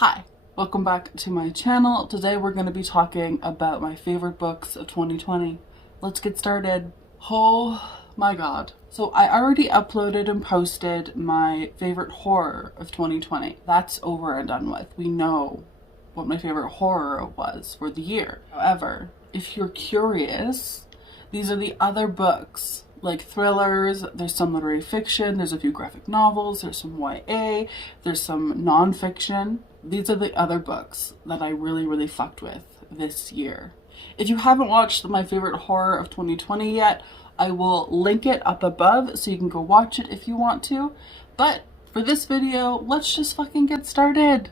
Hi, welcome back to my channel. Today we're going to be talking about my favorite books of 2020. Let's get started. Oh my god. So I already uploaded and posted my favorite horror of 2020. That's over and done with. We know what my favorite horror was for the year. However, if you're curious, these are the other books. Like thrillers, there's some literary fiction, there's a few graphic novels, there's some YA, there's some non-fiction. These are the other books that I really fucked with this year. If you haven't watched my favorite horror of 2020 yet, I will link it up above so you can go watch it if you want to. But for this video, let's just fucking get started.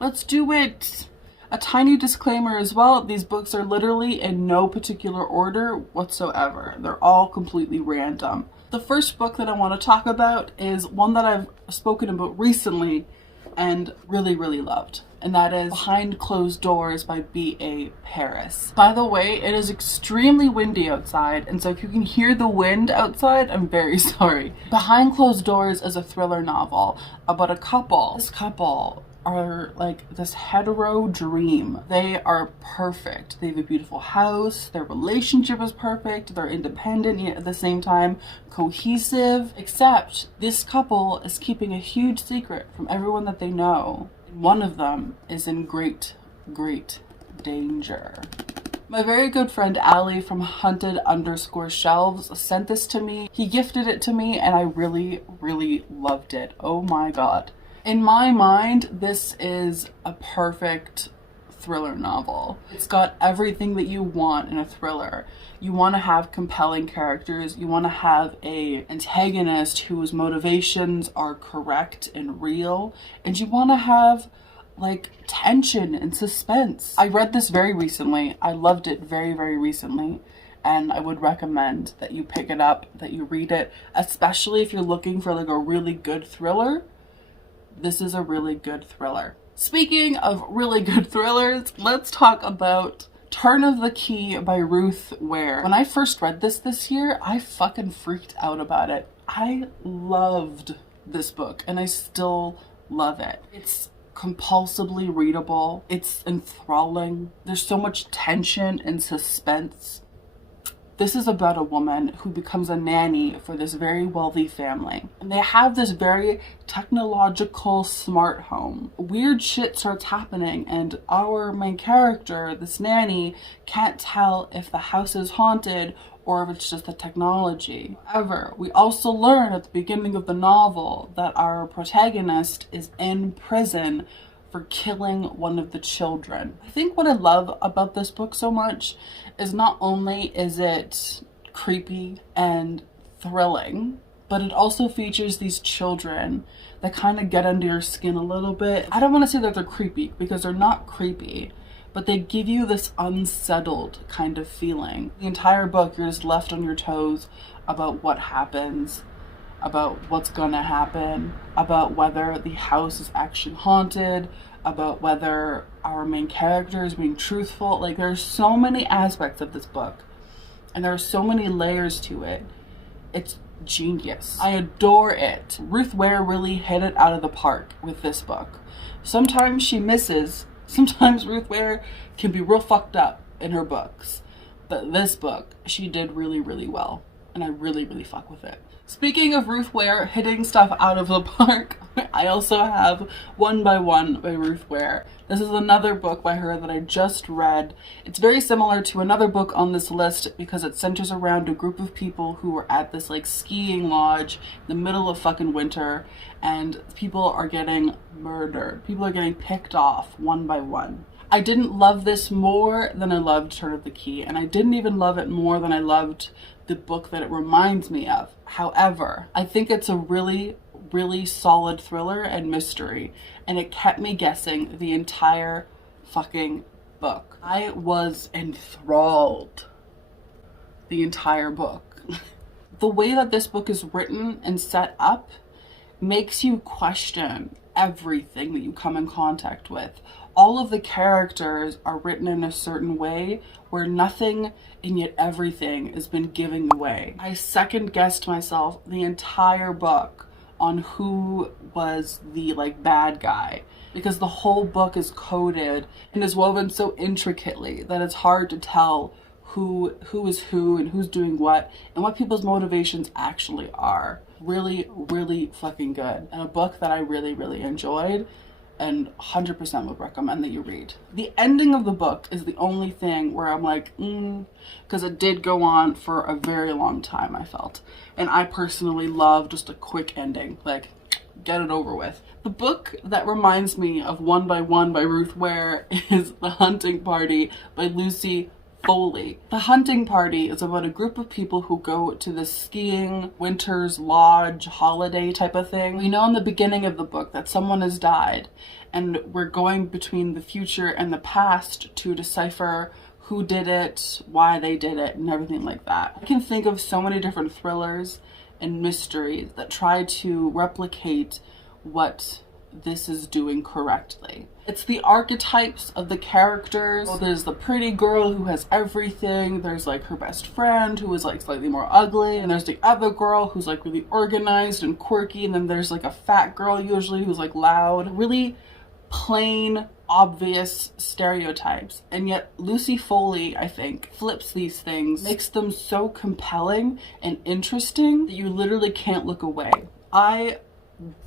Let's do it. A tiny disclaimer as well, these books are literally in no particular order whatsoever. They're all completely random. The first book that I want to talk about is one that I've spoken about recently and really loved. And that is Behind Closed Doors by B.A. Paris. By the way, it is extremely windy outside, and so if you can hear the wind outside, I'm very sorry. Behind Closed Doors is a thriller novel about a couple. This couple are like this hetero dream. They are perfect. They have a beautiful house. Their relationship is perfect. They're independent yet at the same time cohesive. Except this couple is keeping a huge secret from everyone that they know. One of them is in great danger. My very good friend Ali from Hunted_Shelves sent this to me. He gifted it to me and I really loved it. Oh my god. In my mind, this is a perfect thriller novel. It's got everything that you want in a thriller. You want to have compelling characters. You want to have an antagonist whose motivations are correct and real. And you want to have like tension and suspense. I read this very recently. I loved it very recently. And I would recommend that you pick it up, that you read it, especially if you're looking for like a really good thriller. This is a really good thriller. Speaking of really good thrillers, let's talk about Turn of the Key by Ruth Ware. When I first read this year, I fucking freaked out about it. I loved this book and I still love it. It's compulsively readable. It's enthralling. There's so much tension and suspense. This is about a woman who becomes a nanny for this very wealthy family. And they have this very technological smart home. Weird shit starts happening and our main character, this nanny, can't tell if the house is haunted or if it's just the technology. However, we also learn at the beginning of the novel that our protagonist is in prison for killing one of the children. I think what I love about this book so much is not only is it creepy and thrilling, but it also features these children that kind of get under your skin a little bit. I don't want to say that they're creepy because they're not creepy, but they give you this unsettled kind of feeling. The entire book, you're just left on your toes about what happens, about what's gonna happen, about whether the house is actually haunted, about whether our main character is being truthful. Like, there's so many aspects of this book and there are so many layers to it. It's genius. I adore it. Ruth Ware really hit it out of the park with this book. Sometimes she misses. Sometimes Ruth Ware can be real fucked up in her books. But this book, she did really well. And I really fuck with it. Speaking of Ruth Ware hitting stuff out of the park, I also have One by One by Ruth Ware. This is another book by her that I just read. It's very similar to another book on this list because it centers around a group of people who are at this like skiing lodge in the middle of fucking winter, and people are getting murdered. People are getting picked off one by one. I didn't love this more than I loved Turn of the Key, and I didn't even love it more than I loved the book that it reminds me of. However, I think it's a really solid thriller and mystery, and it kept me guessing the entire fucking book. I was enthralled the entire book. The way that this book is written and set up makes you question everything that you come in contact with. All of the characters are written in a certain way where nothing and yet everything has been given away. I second guessed myself the entire book on who was the like bad guy. because the whole book is coded and is woven so intricately that it's hard to tell who is who and who's doing what and what people's motivations actually are. Really, really fucking good. And a book that I really, really enjoyed and 100% would recommend that you read. The ending of the book is the only thing where I'm like, because it did go on for a very long time, I felt. And I personally love just a quick ending, like get it over with. The book that reminds me of One by One by Ruth Ware is The Hunting Party by Lucy Foley. The Hunting Party is about a group of people who go to this skiing, winter's lodge, holiday type of thing. We know in the beginning of the book that someone has died, and we're going between the future and the past to decipher who did it, why they did it, and everything like that. I can think of so many different thrillers and mysteries that try to replicate what this is doing correctly. It's the archetypes of the characters. So there's the pretty girl who has everything, there's like her best friend who is like slightly more ugly, and there's the other girl who's like really organized and quirky, and then there's like a fat girl usually who's like loud. Really plain, obvious stereotypes. And yet Lucy Foley, I think, flips these things, makes them so compelling and interesting that you literally can't look away. I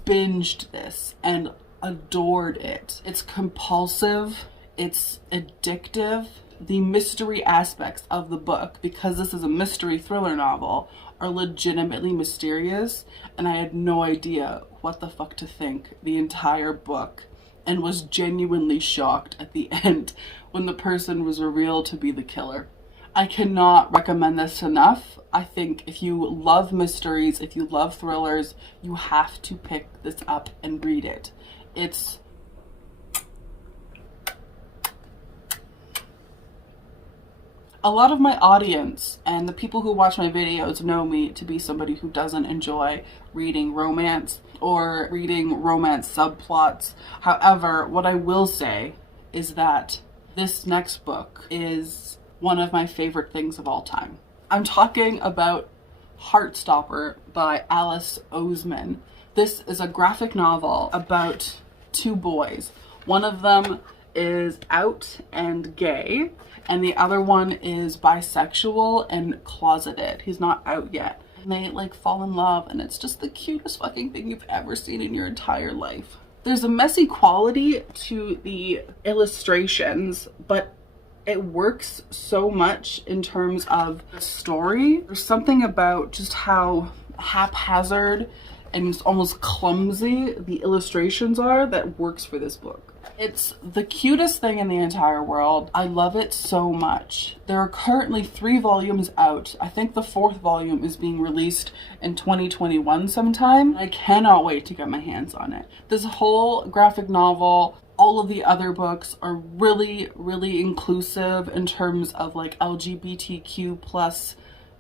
binged this and adored it. It's compulsive, it's addictive. The mystery aspects of the book, because this is a mystery thriller novel, are legitimately mysterious, and I had no idea what the fuck to think the entire book, and was genuinely shocked at the end when the person was revealed to be the killer. I cannot recommend this enough. I think if you love mysteries, if you love thrillers, you have to pick this up and read it. It's a lot of my audience and the people who watch my videos know me to be somebody who doesn't enjoy reading romance or reading romance subplots. However, what I will say is that this next book is one of my favorite things of all time. I'm talking about Heartstopper by Alice Oseman. This is a graphic novel about two boys. One of them is out and gay, and the other one is bisexual and closeted. He's not out yet. And they like fall in love, and it's just the cutest fucking thing you've ever seen in your entire life. There's a messy quality to the illustrations, but it works so much in terms of the story. There's something about just how haphazard and almost clumsy the illustrations are that works for this book. It's the cutest thing in the entire world. I love it so much. There are currently 3 volumes out. I think the 4th volume is being released in 2021 sometime. I cannot wait to get my hands on it. This whole graphic novel, all of the other books are really, really inclusive in terms of like LGBTQ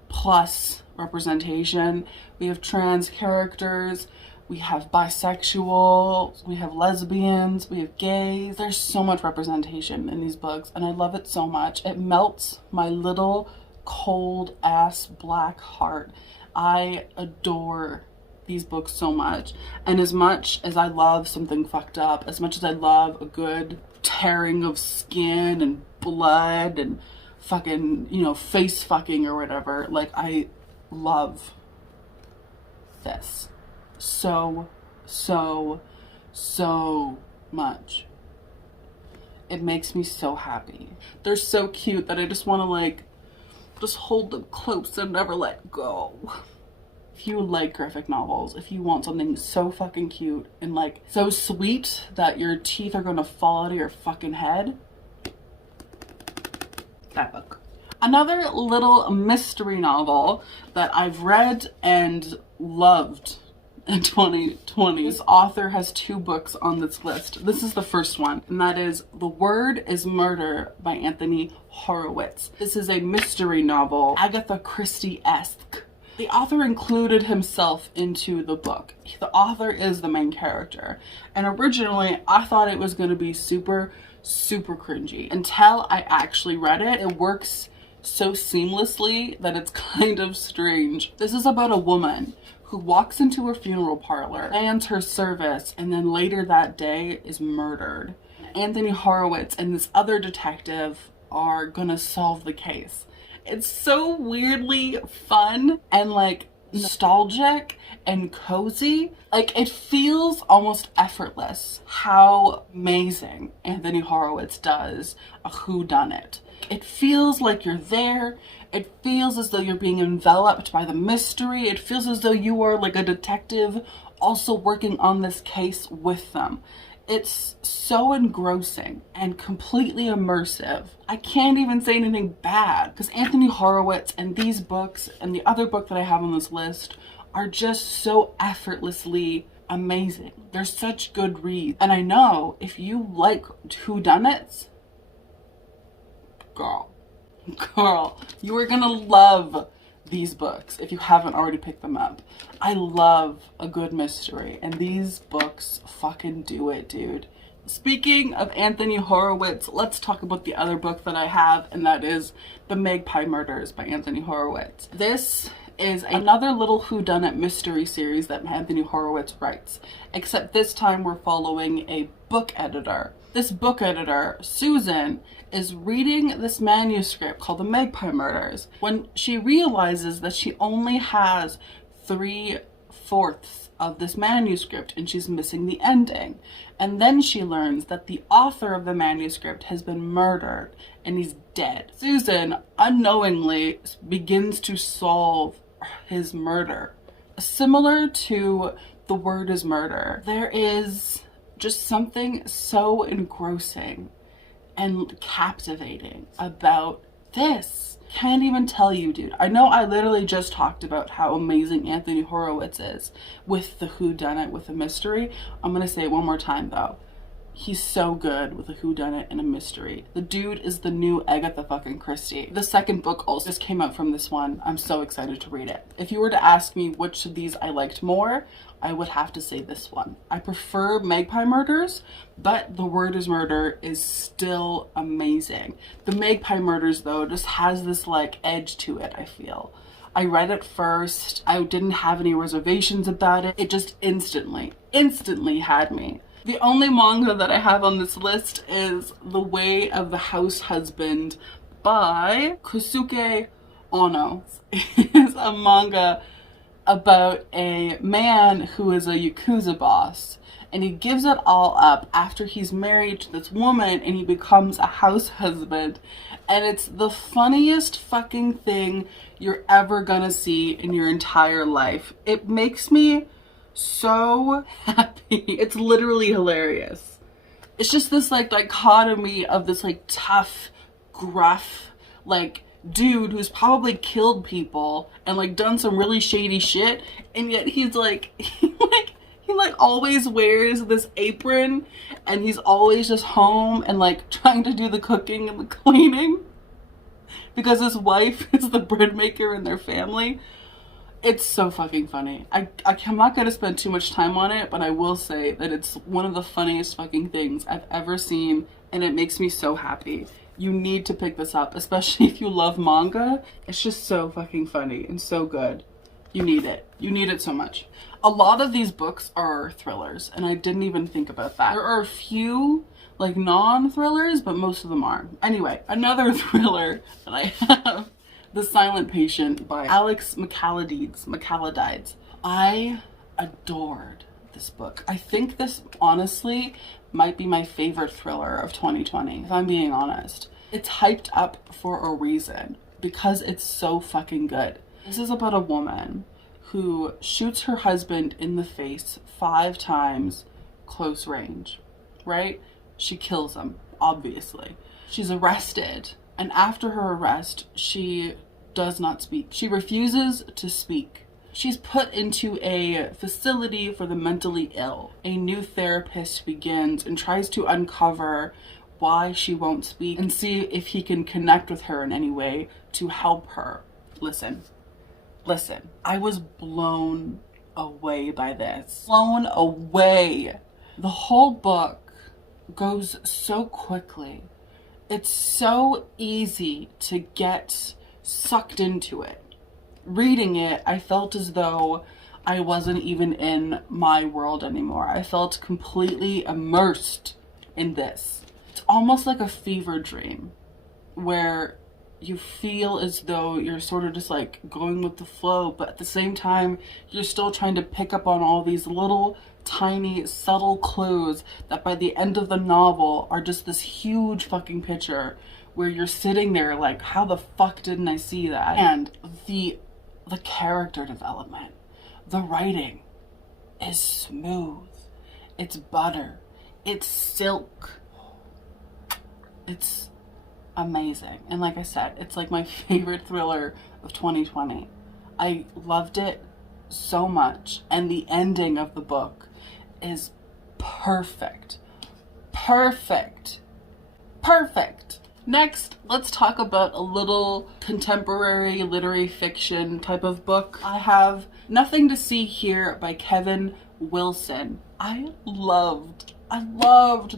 plus representation. We have trans characters, we have bisexual, we have lesbians, we have gays. There's so much representation in these books, and I love it so much. It melts my little cold ass black heart. I adore these books so much. And as much as I love something fucked up, as much as I love a good tearing of skin and blood and fucking, you know, face fucking or whatever, like I love this so much. It makes me so happy. They're so cute that I just want to like just hold them close and never let go. If you like graphic novels, if you want something so fucking cute and like so sweet that your teeth are gonna fall out of your fucking head, that book. Another little mystery novel that I've read and loved in 2020. This author has 2 books on this list. This is the first one, and that is The Word is Murder by Anthony Horowitz. This is a mystery novel, Agatha Christie-esque. The author included himself into the book. The author is the main character. And originally, I thought it was going to be super cringy. Until I actually read it, it works so seamlessly that it's kind of strange. This is about a woman who walks into her funeral parlor, plans her service, and then later that day is murdered. Anthony Horowitz and this other detective are gonna solve the case. It's so weirdly fun and like nostalgic and cozy. Like, it feels almost effortless how amazing Anthony Horowitz does a whodunit. It feels like you're there. It feels as though you're being enveloped by the mystery. It feels as though you are like a detective also working on this case with them. It's so engrossing and completely immersive. I can't even say anything bad because Anthony Horowitz and these books and the other book that I have on this list are just so effortlessly amazing. They're such good reads. And I know if you like whodunits, girl, you are gonna love these books if you haven't already picked them up. I love a good mystery, and these books fucking do it, dude. Speaking of Anthony Horowitz, let's talk about the other book that I have, and that is The Magpie Murders by Anthony Horowitz. This is another little whodunit mystery series that Anthony Horowitz writes, except this time we're following a book editor. This book editor, Susan, is reading this manuscript called The Magpie Murders when she realizes that she only has 3/4 of this manuscript and she's missing the ending. And then she learns that the author of the manuscript has been murdered and he's dead. Susan unknowingly begins to solve his murder. Similar to The Word is Murder, there is just something so engrossing and captivating about this. Can't even tell you, dude. I know I literally just talked about how amazing Anthony Horowitz is with the whodunit, with the mystery. I'm gonna say it one more time though. He's so good with a whodunit and a mystery. The dude is the new Agatha fucking Christie. The second book also just came out from this one. I'm so excited to read it. If you were to ask me which of these I liked more, I would have to say this one. I prefer Magpie Murders, but The Word is Murder is still amazing. The Magpie Murders though just has this like edge to it, I feel. I read it first. I didn't have any reservations about it. It just instantly had me. The only manga that I have on this list is The Way of the House Husband by Kosuke Ono. It's a manga about a man who is a Yakuza boss, and he gives it all up after he's married to this woman and he becomes a house husband. And it's the funniest fucking thing you're ever gonna see in your entire life. It makes me so happy. It's literally hilarious. It's just this like dichotomy of this like tough, gruff, like dude who's probably killed people and like done some really shady shit, and yet he's like he always wears this apron and he's always just home and like trying to do the cooking and the cleaning because his wife is the bread maker in their family. It's so fucking funny. I'm not gonna spend too much time on it, but I will say that it's one of the funniest fucking things I've ever seen, and it makes me so happy. You need to pick this up, especially if you love manga. It's just so fucking funny and so good. You need it. You need it so much. A lot of these books are thrillers, and I didn't even think about that. There are a few like non-thrillers, but most of them are. Anyway, another thriller that I have, The Silent Patient by Alex McAladides. I adored this book. I think this honestly might be my favorite thriller of 2020, if I'm being honest. It's hyped up for a reason because it's so fucking good. This is about a woman who shoots her husband in the face 5 times close range, right? She kills him, obviously. She's arrested, and after her arrest, she does not speak. She refuses to speak. She's put into a facility for the mentally ill. A new therapist begins and tries to uncover why she won't speak and see if he can connect with her in any way to help her. Listen. I was blown away by this. Blown away. The whole book goes so quickly. It's so easy to get sucked into it. Reading it, I felt as though I wasn't even in my world anymore. I felt completely immersed in this. It's almost like a fever dream where you feel as though you're sort of just like going with the flow, but at the same time, you're still trying to pick up on all these little tiny subtle clues that by the end of the novel are just this huge fucking picture where you're sitting there like, how the fuck didn't I see that? And the character development, the writing is smooth. It's butter. It's silk. It's amazing. And like I said, it's like my favorite thriller of 2020. I loved it so much. And the ending of the book is perfect. Perfect. Perfect. Next, let's talk about a little contemporary literary fiction type of book. I have Nothing to See Here by Kevin Wilson. I loved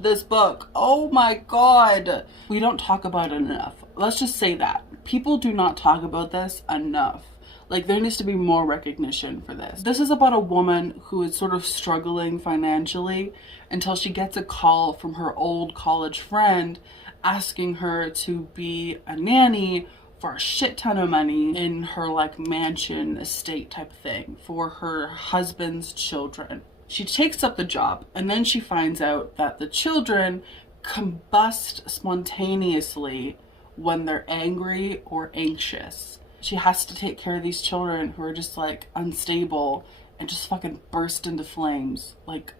this book. Oh my god. We don't talk about it enough. Let's just say that. People do not talk about this enough. Like, there needs to be more recognition for this. This is about a woman who is sort of struggling financially until she gets a call from her old college friend asking her to be a nanny for a shit ton of money in her like mansion estate type thing for her husband's children. She takes up the job and then she finds out that the children combust spontaneously when they're angry or anxious. She has to take care of these children who are just like unstable and just fucking burst into flames like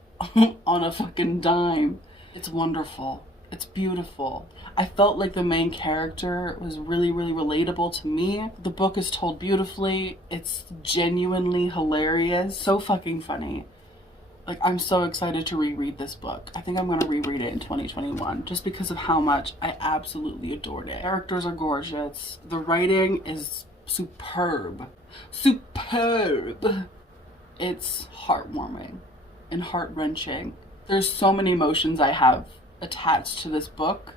on a fucking dime. It's wonderful. It's beautiful. I felt like the main character was really, really relatable to me. The book is told beautifully. It's genuinely hilarious. So fucking funny. Like, I'm so excited to reread this book. I think I'm going to reread it in 2021 just because of how much I absolutely adored it. Characters are gorgeous. The writing is superb. Superb. It's heartwarming and heart-wrenching. There's so many emotions I have attached to this book,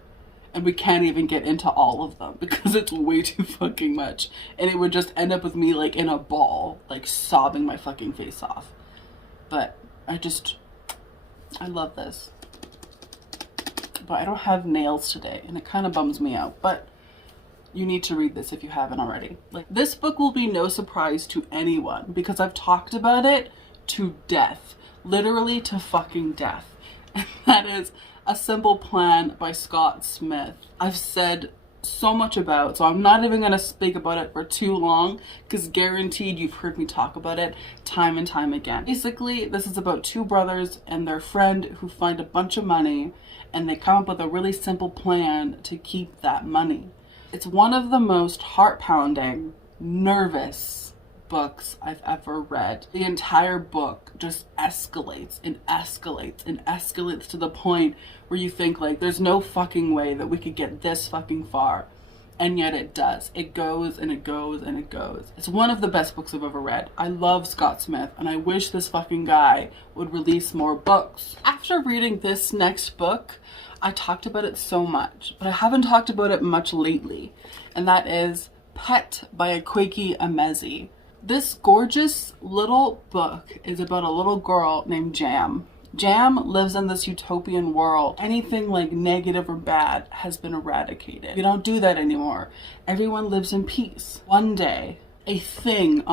and we can't even get into all of them because it's way too fucking much, and it would just end up with me like in a ball, like sobbing my fucking face off. But I love this. But I don't have nails today, and it kind of bums me out, but you need to read this if you haven't already. Like, this book will be no surprise to anyone because I've talked about it to death, literally to fucking death. And that is A Simple Plan by Scott Smith. I've said so much about, so I'm not even going to speak about it for too long because guaranteed you've heard me talk about it time and time again. Basically, this is about two brothers and their friend who find a bunch of money and they come up with a really simple plan to keep that money. It's one of the most heart-pounding, nervous books I've ever read. The entire book just escalates and escalates and escalates to the point where you think like there's no fucking way that we could get this fucking far, and yet it does. It goes and it goes and it goes. It's one of the best books I've ever read. I love Scott Smith and I wish this fucking guy would release more books. After reading this next book, I talked about it so much, but I haven't talked about it much lately, and that is Pet by Akwaeke Emezi. This gorgeous little book is about a little girl named Jam. Jam lives in this utopian world. Anything like negative or bad has been eradicated. We don't do that anymore. Everyone lives in peace. One day, a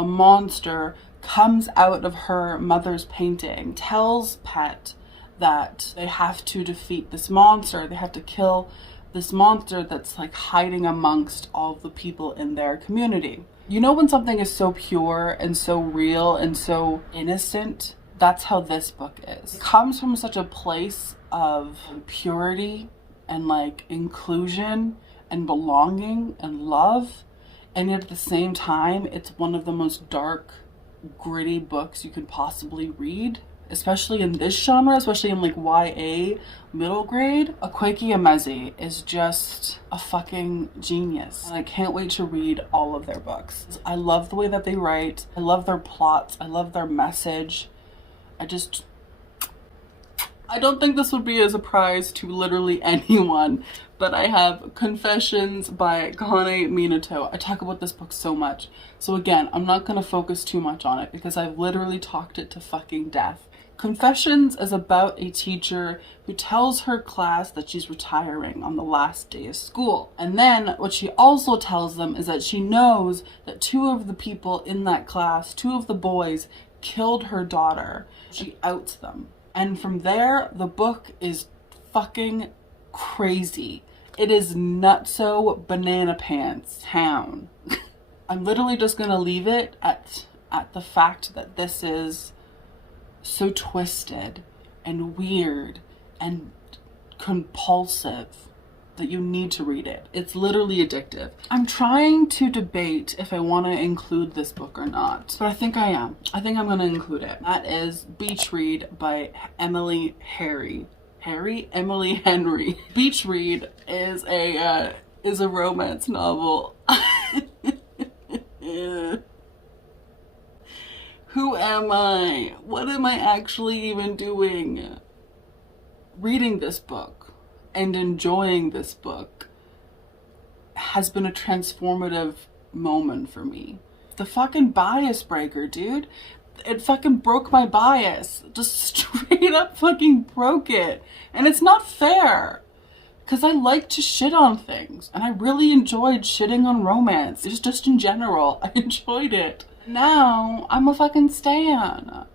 monster, comes out of her mother's painting, tells Pet that they have to defeat this monster. They have to kill this monster that's like hiding amongst all the people in their community. You know when something is so pure and so real and so innocent? That's how this book is. It comes from such a place of purity and like inclusion and belonging and love, and yet at the same time, it's one of the most dark, gritty books you could possibly read. Especially in this genre, especially in like YA middle grade. Akwaeke Emezi is just a fucking genius. And I can't wait to read all of their books. I love the way that they write. I love their plots. I love their message. I don't think this would be a surprise to literally anyone, but I have Confessions by Kane Minato. I talk about this book so much. So again, I'm not going to focus too much on it because I've literally talked it to fucking death. Confessions is about a teacher who tells her class that she's retiring on the last day of school. And then what she also tells them is that she knows that 2 of the people in that class, 2 of the boys, killed her daughter. She outs them. And from there, the book is fucking crazy. It is nutso banana pants town. I'm literally just gonna leave it at the fact that this is so twisted and weird and compulsive that you need to read it. It's literally addictive. I'm trying to debate if I want to include this book or not, but I think I am. I think I'm going to include it. That is Beach Read by Emily Henry. Beach Read is a romance novel. Who am I? What am I actually even doing? Reading this book and enjoying this book has been a transformative moment for me. The fucking bias breaker, dude. It fucking broke my bias. Just straight up fucking broke it. And it's not fair. Because I like to shit on things. And I really enjoyed shitting on romance. It's just in general. I enjoyed it. Now, I'm a fucking stan.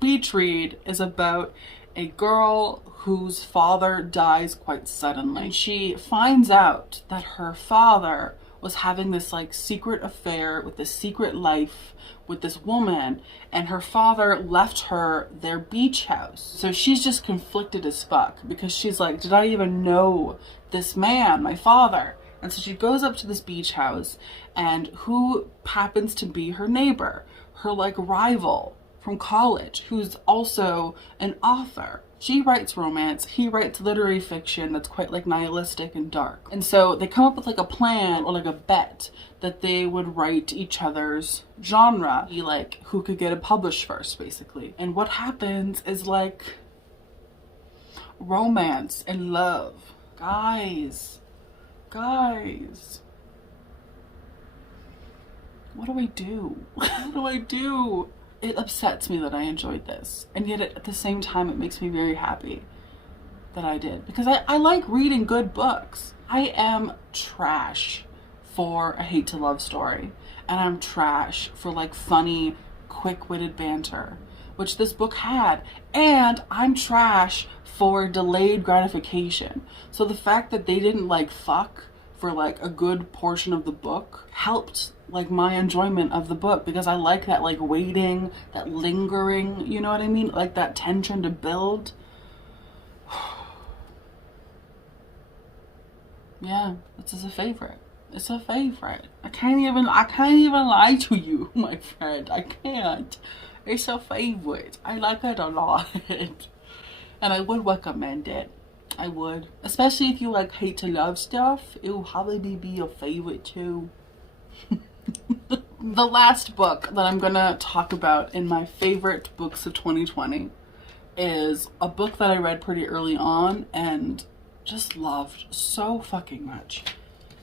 Beach Read is about a girl whose father dies quite suddenly. And she finds out that her father was having this like secret affair with this secret life with this woman, and her father left her their beach house. So she's just conflicted as fuck because she's like, did I even know this man, my father? And so she goes up to this beach house, and who happens to be her neighbor, her like rival from college, who's also an author. She writes romance, he writes literary fiction that's quite like nihilistic and dark. And so they come up with like a plan or like a bet that they would write each other's genre, like who could get it published first, basically. And what happens is like romance and love. Guys, what do I do? What do I do? It upsets me that I enjoyed this, and yet at the same time it makes me very happy that I did, because I like reading good books. I am trash for a hate to love story, and I'm trash for like funny, quick-witted banter, which this book had, and I'm trash for delayed gratification. So the fact that they didn't like fuck for like a good portion of the book helped like my enjoyment of the book, because I like that like waiting, that lingering, you know what I mean? Like that tension to build. Yeah, this is a favorite. It's a favorite. I can't even lie to you, my friend. I can't. It's a favorite. I like it a lot. And I would recommend it. I would. Especially if you like hate to love stuff. It will probably be your favorite too. The last book that I'm gonna talk about in my favorite books of 2020 is a book that I read pretty early on and just loved so fucking much.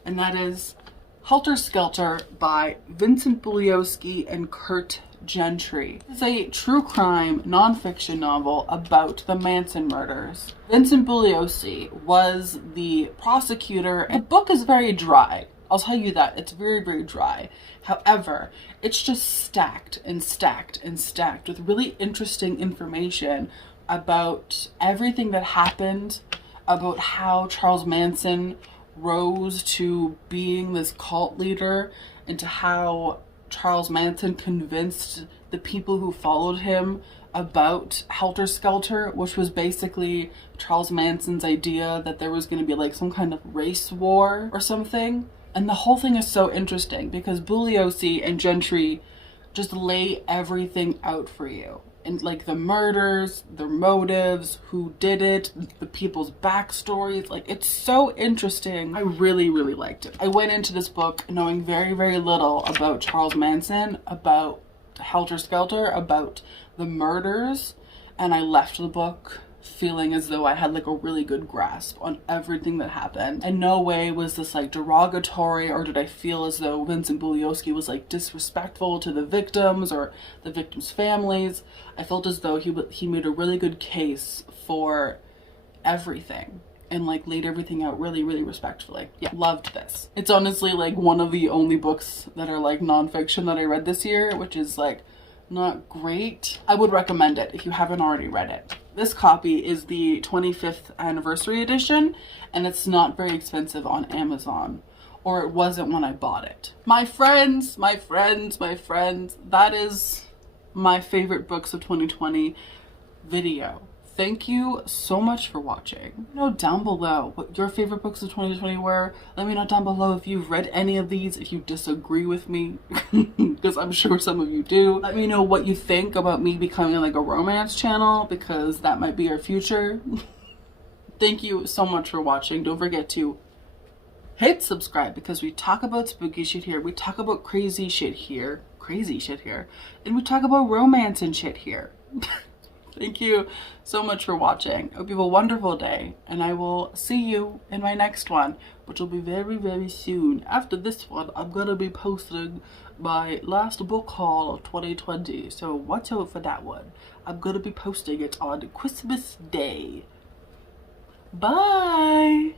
And that is Helter Skelter by Vincent Bugliosi and Kurt Gentry. It's a true crime nonfiction novel about the Manson murders. Vincent Bugliosi was the prosecutor, and the book is very dry. I'll tell you that. It's very, very dry. However, it's just stacked and stacked and stacked with really interesting information about everything that happened, about how Charles Manson rose to being this cult leader, into how Charles Manson convinced the people who followed him about Helter Skelter, which was basically Charles Manson's idea that there was going to be like some kind of race war or something. And the whole thing is so interesting because Bugliosi and Gentry just lay everything out for you. And like the murders, their motives, who did it, the people's backstories. Like, it's so interesting. I really, really liked it. I went into this book knowing very, very little about Charles Manson, about Helter Skelter, about the murders. and I left the book feeling as though I had like a really good grasp on everything that happened. In no way was this like derogatory, or did I feel as though Vincent Bugliosi was like disrespectful to the victims or the victims' families. I felt as though he made a really good case for everything and like laid everything out really, really respectfully. Yeah, loved this. It's honestly like one of the only books that are like nonfiction that I read this year, which is like not great. I would recommend it if you haven't already read it. This copy is the 25th anniversary edition, and it's not very expensive on Amazon, or it wasn't when I bought it. My friends, that is my favorite books of 2020 video. Thank you so much for watching. Let me know down below what your favorite books of 2020 were. Let me know down below if you've read any of these, if you disagree with me, because I'm sure some of you do. Let me know what you think about me becoming like a romance channel, because that might be our future. Thank you so much for watching. Don't forget to hit subscribe, because we talk about spooky shit here. We talk about crazy shit here. And we talk about romance and shit here. Thank you so much for watching. I hope you have a wonderful day, and I will see you in my next one, which will be very, very soon. After this one, I'm gonna be posting my last book haul of 2020, so watch out for that one. I'm gonna be posting it on Christmas Day. Bye!